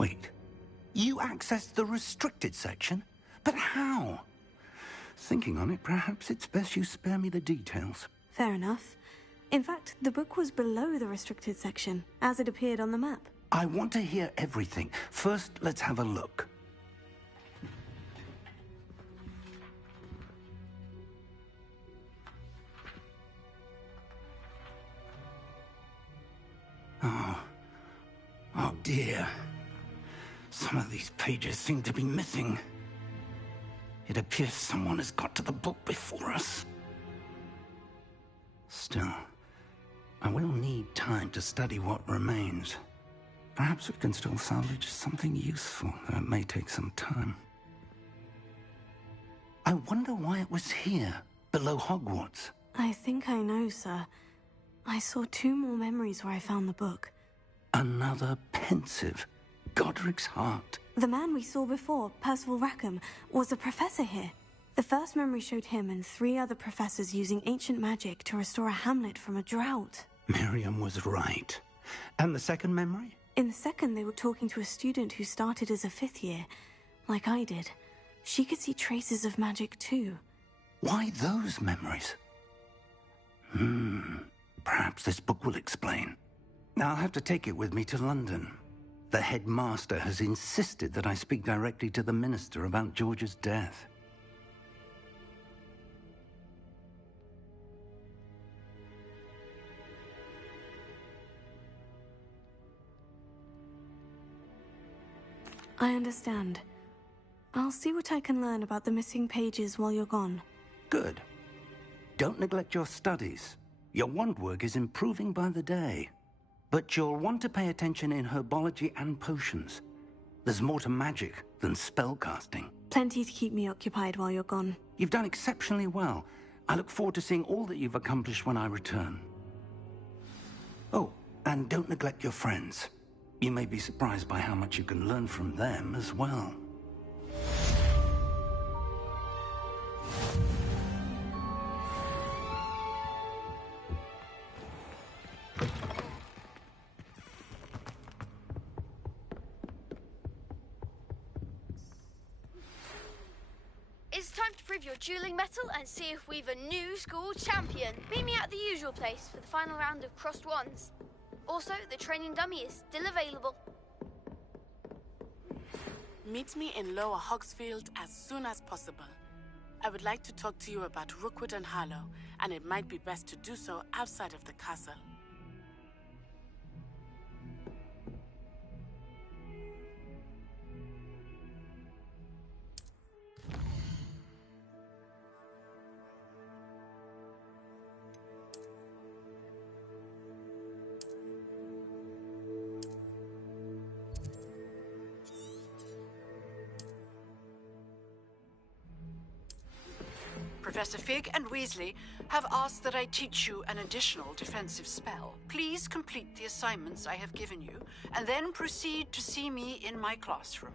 Wait, you accessed the restricted section? But how? Thinking on it, perhaps it's best you spare me the details. Fair enough. In fact, the book was below the restricted section, as it appeared on the map. I want to hear everything. First, let's have a look. Oh dear. Some of these pages seem to be missing. It appears someone has got to the book before us. Still, I will need time to study what remains. Perhaps we can still salvage something useful, though it may take some time. I wonder why it was here, below Hogwarts. I think I know, sir. I saw 2 more memories where I found the book. Another pensive. Godric's heart. The man we saw before, Percival Rackham, was a professor here. The first memory showed him and 3 other professors using ancient magic to restore a hamlet from a drought. Miriam was right. And the second memory? In the second, they were talking to a student who started as a 5th year, like I did. She could see traces of magic too. Why those memories? Perhaps this book will explain. I'll have to take it with me to London. The headmaster has insisted that I speak directly to the minister about George's death. I understand. I'll see what I can learn about the missing pages while you're gone. Good. Don't neglect your studies. Your wand work is improving by the day. But you'll want to pay attention in herbology and potions. There's more to magic than spellcasting. Plenty to keep me occupied while you're gone. You've done exceptionally well. I look forward to seeing all that you've accomplished when I return. Oh, and don't neglect your friends. You may be surprised by how much you can learn from them as well. It's time to prove your dueling mettle and see if we've a new school champion. Meet me at the usual place for the final round of crossed wands. Also, the training dummy is still available. Meet me in Lower Hogsfield as soon as possible. I would like to talk to you about Rookwood and Harlow, and it might be best to do so outside of the castle. Professor Fig and Weasley have asked that I teach you an additional defensive spell. Please complete the assignments I have given you, and then proceed to see me in my classroom.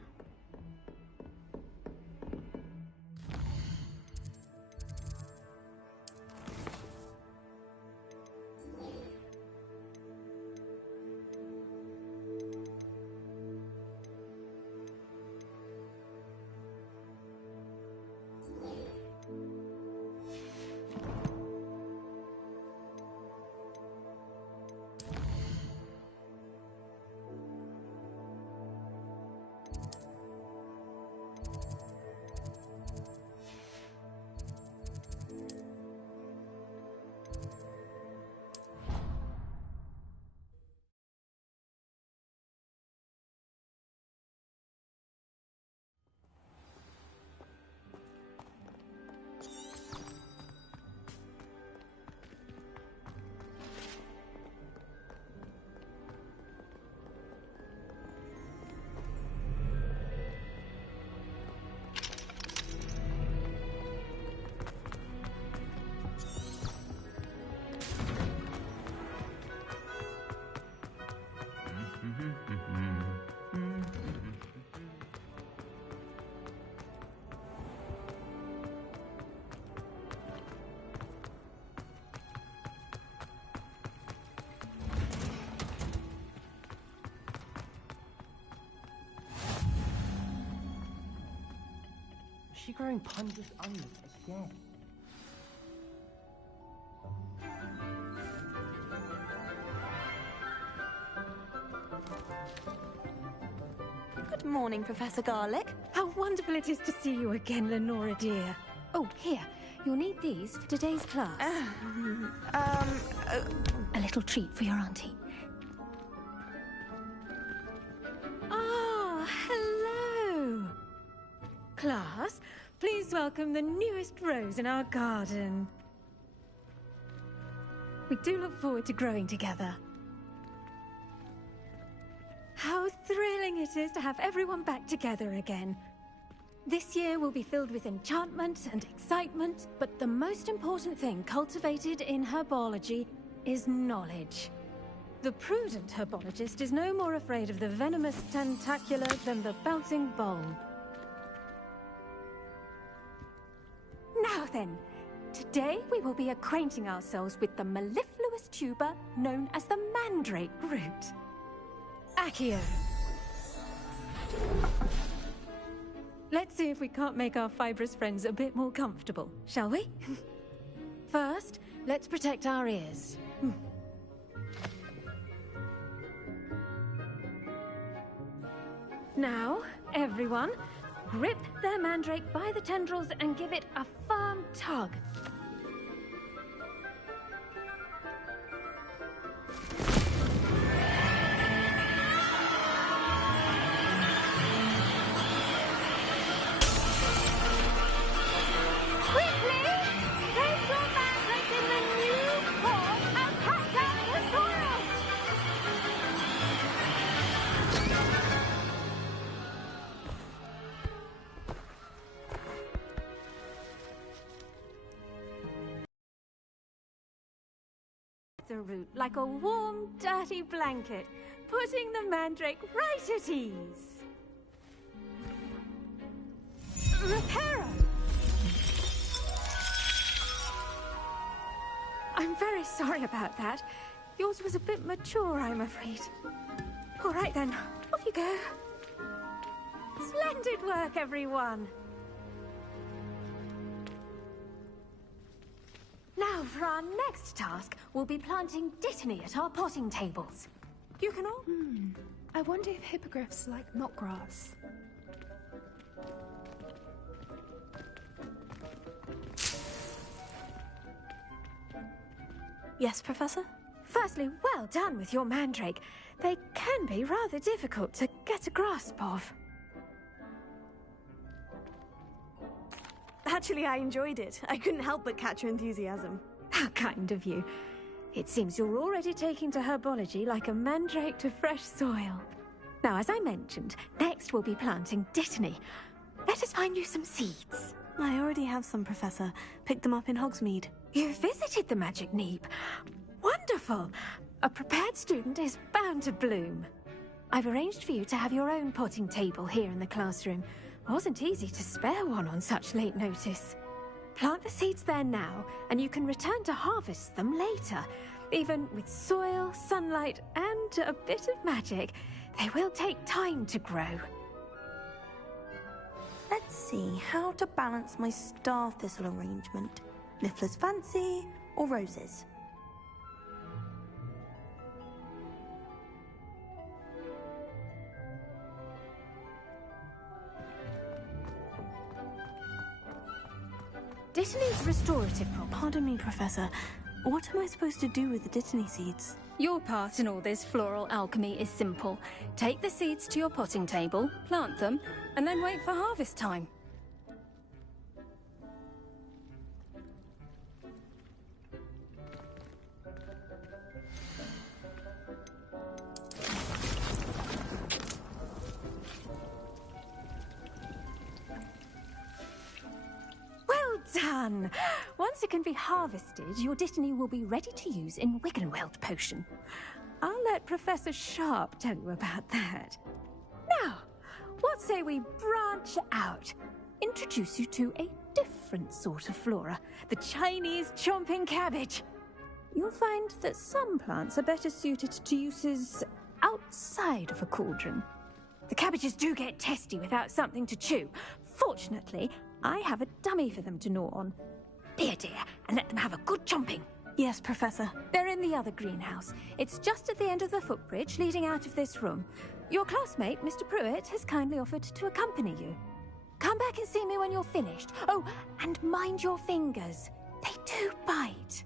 she growing pungent onions again? Good morning, Professor Garlick. How wonderful it is to see you again, Lenora dear. Oh, here. You'll need these for today's class. A little treat for your auntie. Ah, hello. Class, please welcome the newest rose in our garden. We do look forward to growing together. How thrilling it is to have everyone back together again. This year will be filled with enchantment and excitement, but the most important thing cultivated in herbology is knowledge. The prudent herbologist is no more afraid of the venomous tentacula than the bouncing bulb. Now then, today we will be acquainting ourselves with the mellifluous tuber known as the mandrake root. Accio. Let's see if we can't make our fibrous friends a bit more comfortable, shall we? First, let's protect our ears. Now, everyone, grip their mandrake by the tendrils and give it a firm tug. The root like a warm, dirty blanket, putting the mandrake right at ease. Reparo! I'm very sorry about that. Yours was a bit mature, I'm afraid. All right then, off you go. Splendid work, everyone. Now, for our next task, we'll be planting dittany at our potting tables. You can all... I wonder if hippogriffs like knotgrass. Yes, Professor? Firstly, well done with your mandrake. They can be rather difficult to get a grasp of. Actually, I enjoyed it. I couldn't help but catch your enthusiasm. How kind of you. It seems you're already taking to herbology like a mandrake to fresh soil. Now, as I mentioned, next we'll be planting dittany. Let us find you some seeds. I already have some, Professor. Picked them up in Hogsmeade. You visited the Magic Neep. Wonderful! A prepared student is bound to bloom. I've arranged for you to have your own potting table here in the classroom. Wasn't easy to spare one on such late notice. Plant the seeds there now, and you can return to harvest them later. Even with soil, sunlight, and a bit of magic, they will take time to grow. Let's see how to balance my star thistle arrangement. Niffler's fancy or roses? Dittany's restorative Pardon me, Professor. What am I supposed to do with the dittany seeds? Your part in all this floral alchemy is simple. Take the seeds to your potting table, plant them, and then wait for harvest time. Well done! Once it can be harvested, your dittany will be ready to use in Wiggenweld potion. I'll let Professor Sharp tell you about that. Now, what say we branch out? Introduce you to a different sort of flora, the Chinese chomping cabbage. You'll find that some plants are better suited to uses outside of a cauldron. The cabbages do get testy without something to chew. Fortunately, I have a dummy for them to gnaw on. Dear, and let them have a good chomping. Yes, Professor. They're in the other greenhouse. It's just at the end of the footbridge leading out of this room. Your classmate, Mr. Pruitt, has kindly offered to accompany you. Come back and see me when you're finished. Oh, and mind your fingers. They do bite.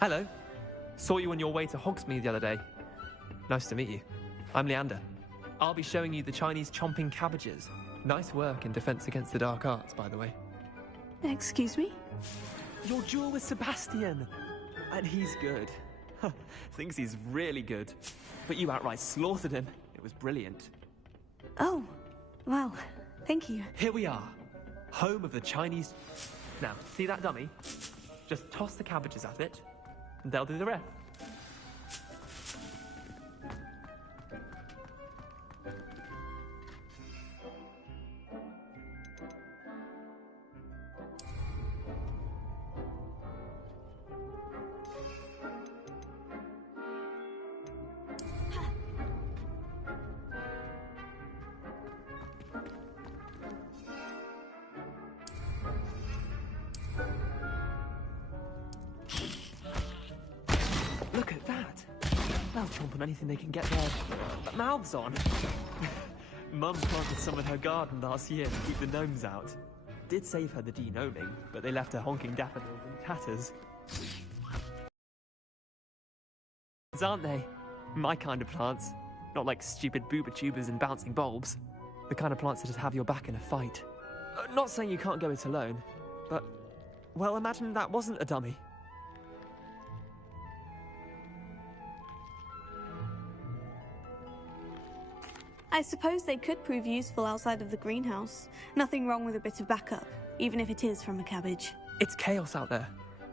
Hello. Saw you on your way to Hogsmeade the other day. Nice to meet you. I'm Leander. I'll be showing you the Chinese chomping cabbages. Nice work in Defense Against the Dark Arts, by the way. Excuse me? Your duel with Sebastian! And he's good. Thinks he's really good. But you outright slaughtered him. It was brilliant. Oh, well, thank you. Here we are. Home of the Chinese... Now, see that dummy? Just toss the cabbages at it, and they'll do the rest. Look at that! They'll chomp on anything they can get their mouths on. Mum planted some in her garden last year to keep the gnomes out. Did save her the de-gnoming, but they left her honking daffodils in tatters. Aren't they? My kind of plants. Not like stupid booba tubers and bouncing bulbs. The kind of plants that just have your back in a fight. Not saying you can't go it alone, but... Well, imagine that wasn't a dummy. I suppose they could prove useful outside of the greenhouse. Nothing wrong with a bit of backup, even if it is from a cabbage. It's chaos out there.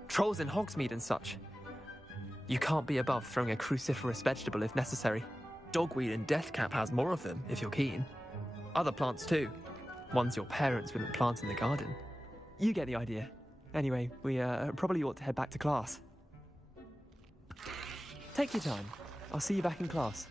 Trolls in Hogsmeade and such. You can't be above throwing a cruciferous vegetable if necessary. Dogweed and deathcap has more of them, if you're keen. Other plants too. Ones your parents wouldn't plant in the garden. You get the idea. Anyway, we probably ought to head back to class. Take your time. I'll see you back in class.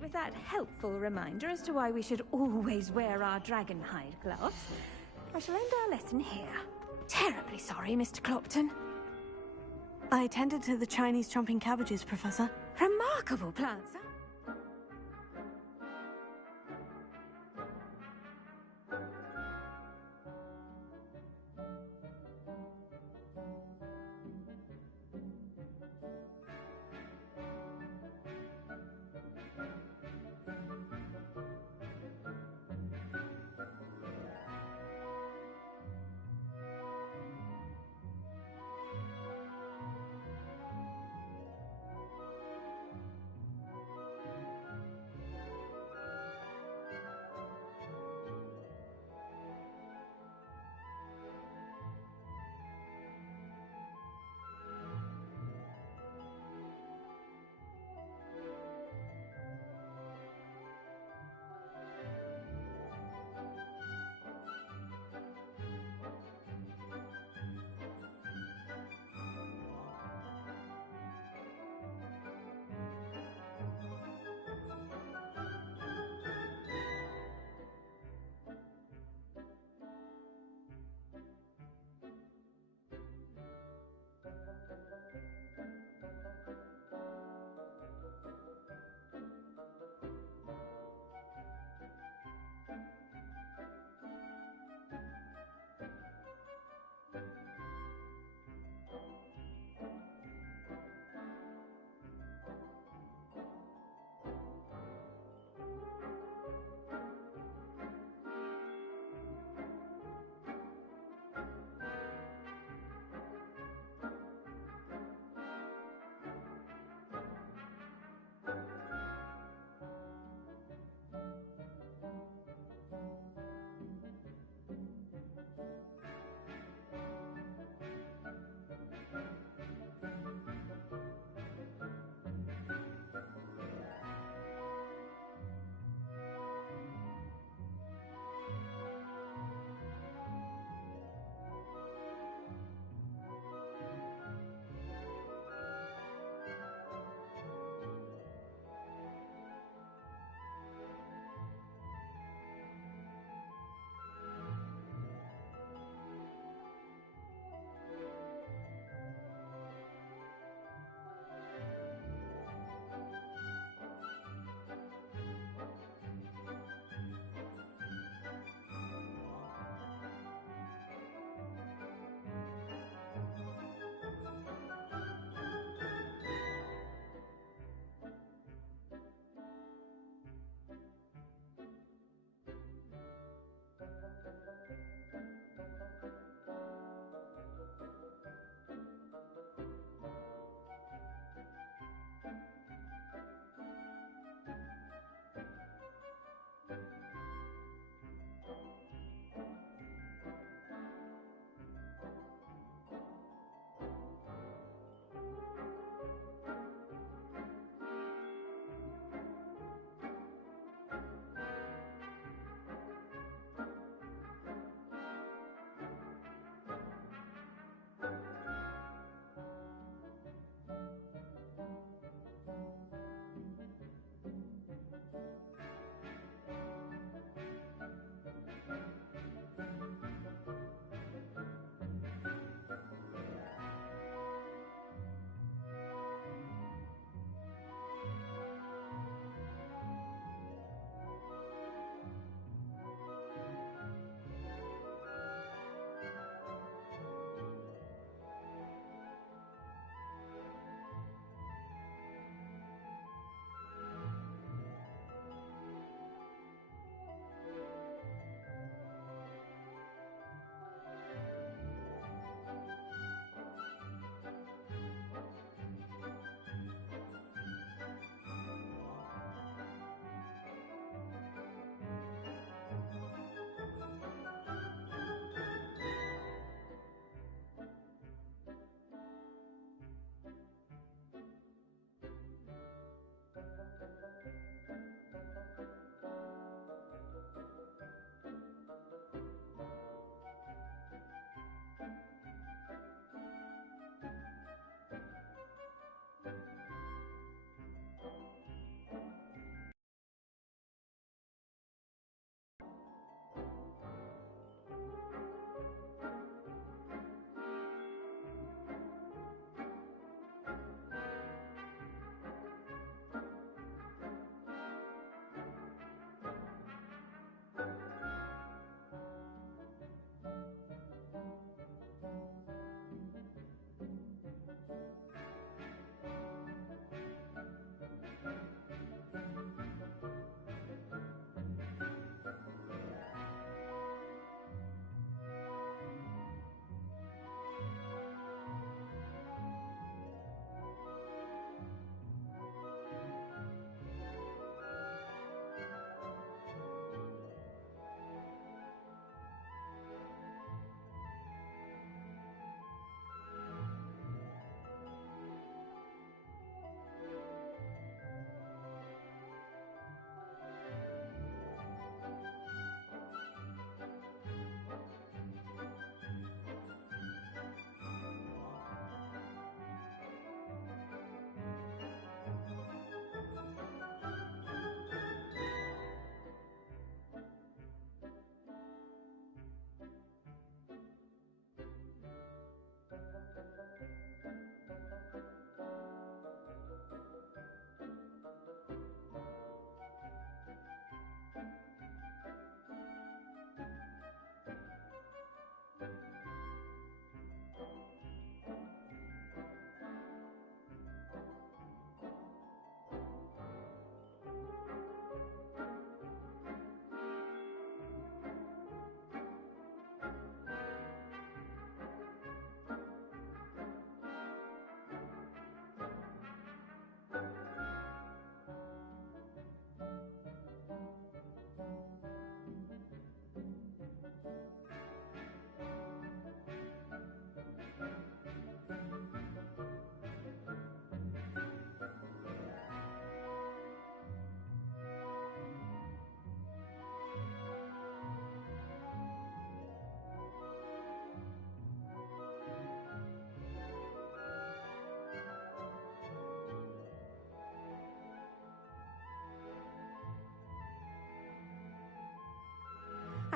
With that helpful reminder as to why we should always wear our dragonhide gloves, I shall end our lesson here. Terribly sorry, Mr. Clopton. I attended to the Chinese chomping cabbages, Professor. Remarkable plants, huh?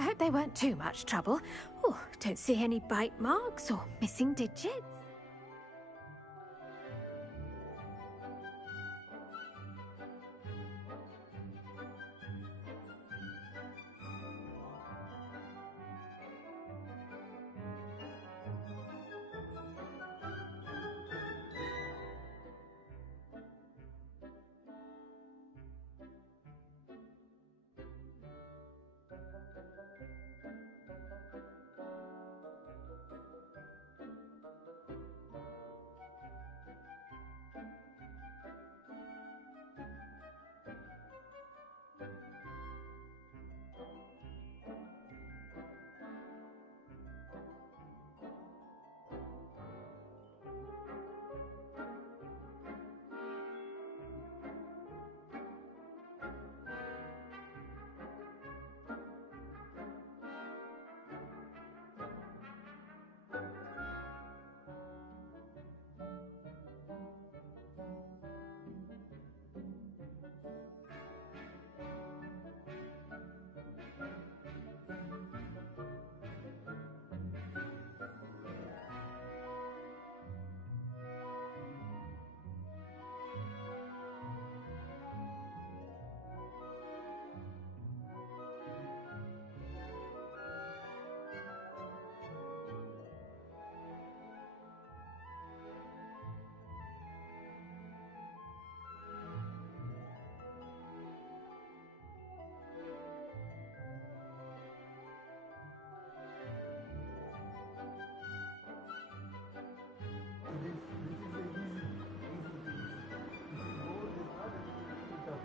hope they weren't too much trouble. Oh, don't see any bite marks or missing digits.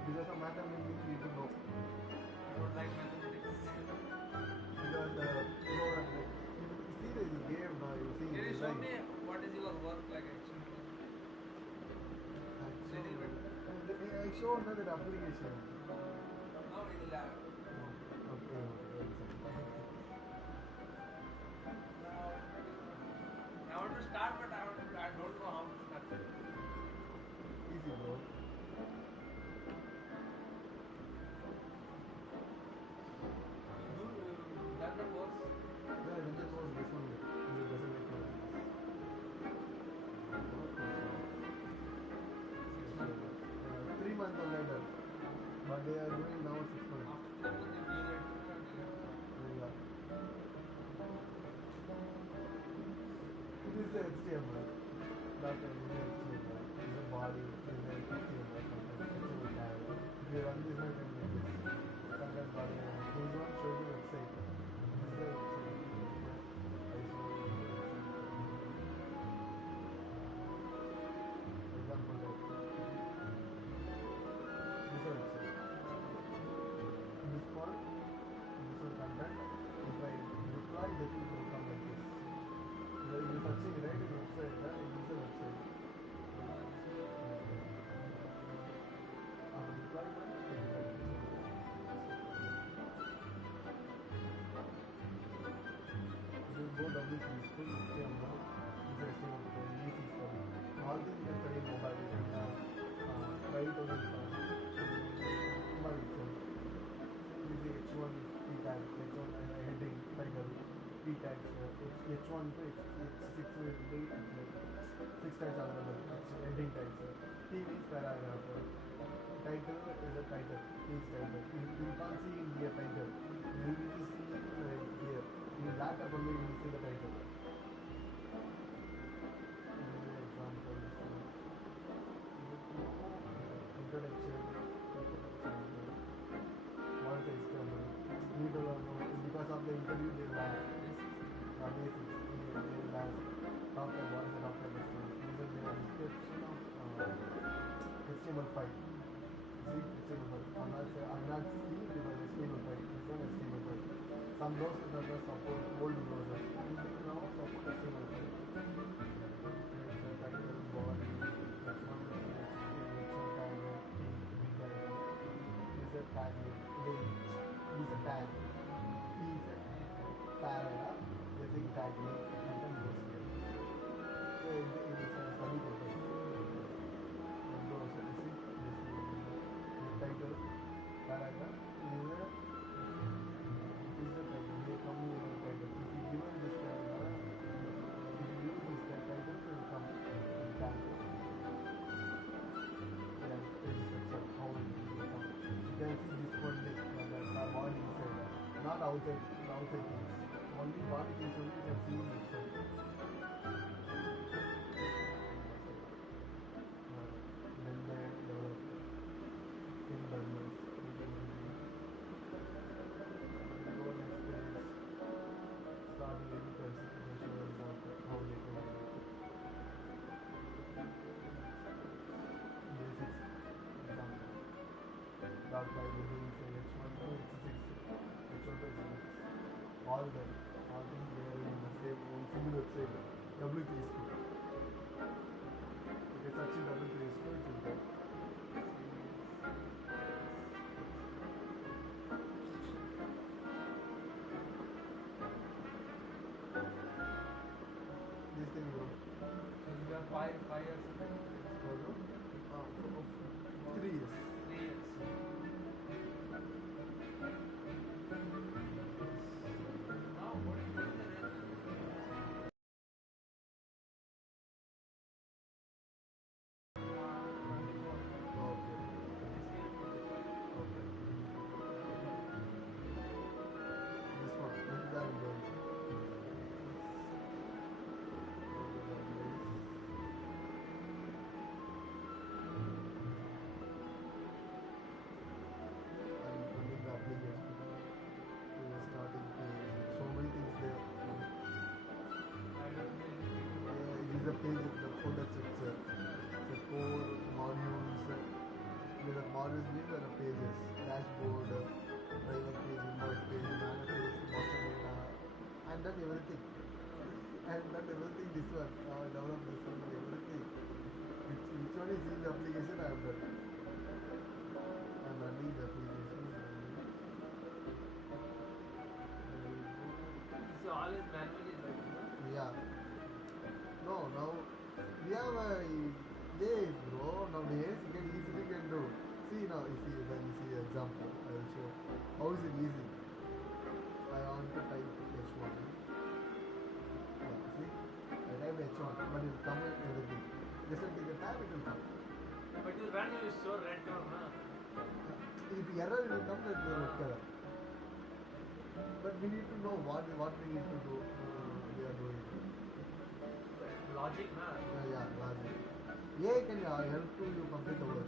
Because of mathematics, you need to know. I don't like mathematics. Because program, like, you see the game now, you see. Can you show like, me what is your work like actually? Little bit. I show under that application. No, in lab. Okay. I want to start, but I don't know how to start. Easy, bro. Done the course? Yeah, I did the course this one. It doesn't make no sense. 3 months or later. But they are doing now 6 months. After 3 months, you give the interview and you get the job. Yeah. It is the HTML. That is the HTML. It is a body. It is the HTML content. HTML tag. If you run this, I can make this content body. This one shows the website. This is the website. I show you the website. Example website. This is the website. This one content. If I reply, the thing will come like this. If you are searching right in the website, then it is the website. Reply one, it will be like this one. If you go WC school, HTML, this is HTML for easy study. All things you can study in mobile. You can try it on your phone. Mobile itself. This is H1 P tag, H1 heading, title, P tags, H1 to H6 will be 6 tags available, heading tags. P means paragraph. Title is a title, page title. You can't see in here title. You need to see in here. In laptop only you will see the title. This is an example. Introduction. What is HTML? You don't know. Because of the interview they will ask. Basics. They will ask. Top type. What is the top type HTML? This is the description of HTML5. See, HTML5. I'm not seeing because HTML5. This one HTML5. Some browsers does not support old browsers. They now support HTML5. The title, body, H1 tag, P tag. This is a tag name. This is a tag. P is a paragraph. This is tag name. Content goes here. It is a study purpose. Browser, you see, this is the title, paragraph. This is the title. the outside things. Only one thing only you can see in inside. Then development. Thin burners. Go next is starting any person. You can show example how they can do it. Basics example. Dark by building say H1 to H6. H1 to H6. All things they are in the same single website. W3 school. Okay, search in W3 school it will get. This thing bro. So you have 5 years of experience. For 3 years. 3 years. Now, what is the rate? The page, the folder structure, the core modules, the modules means there are pages, dashboard, driver page, invoice page, manner page, master data, and done everything. And done everything this one, develop this one, everything. Which one is in the application I have done. I am running the application. This is all is manually written, no? Yeah. No, now we have a bro. Nowadays you can easily do. See now, you see the example. I will show. How is it easy? I want to type H1. Yeah, see, I type H1, but it will come with everything. Just take a tab, it will come. But you when you show red color, na? If error will come, then the red color. But we need to know what we need to do. We are doing. Logic, na? Yeah, logic. AI can help to you complete the work.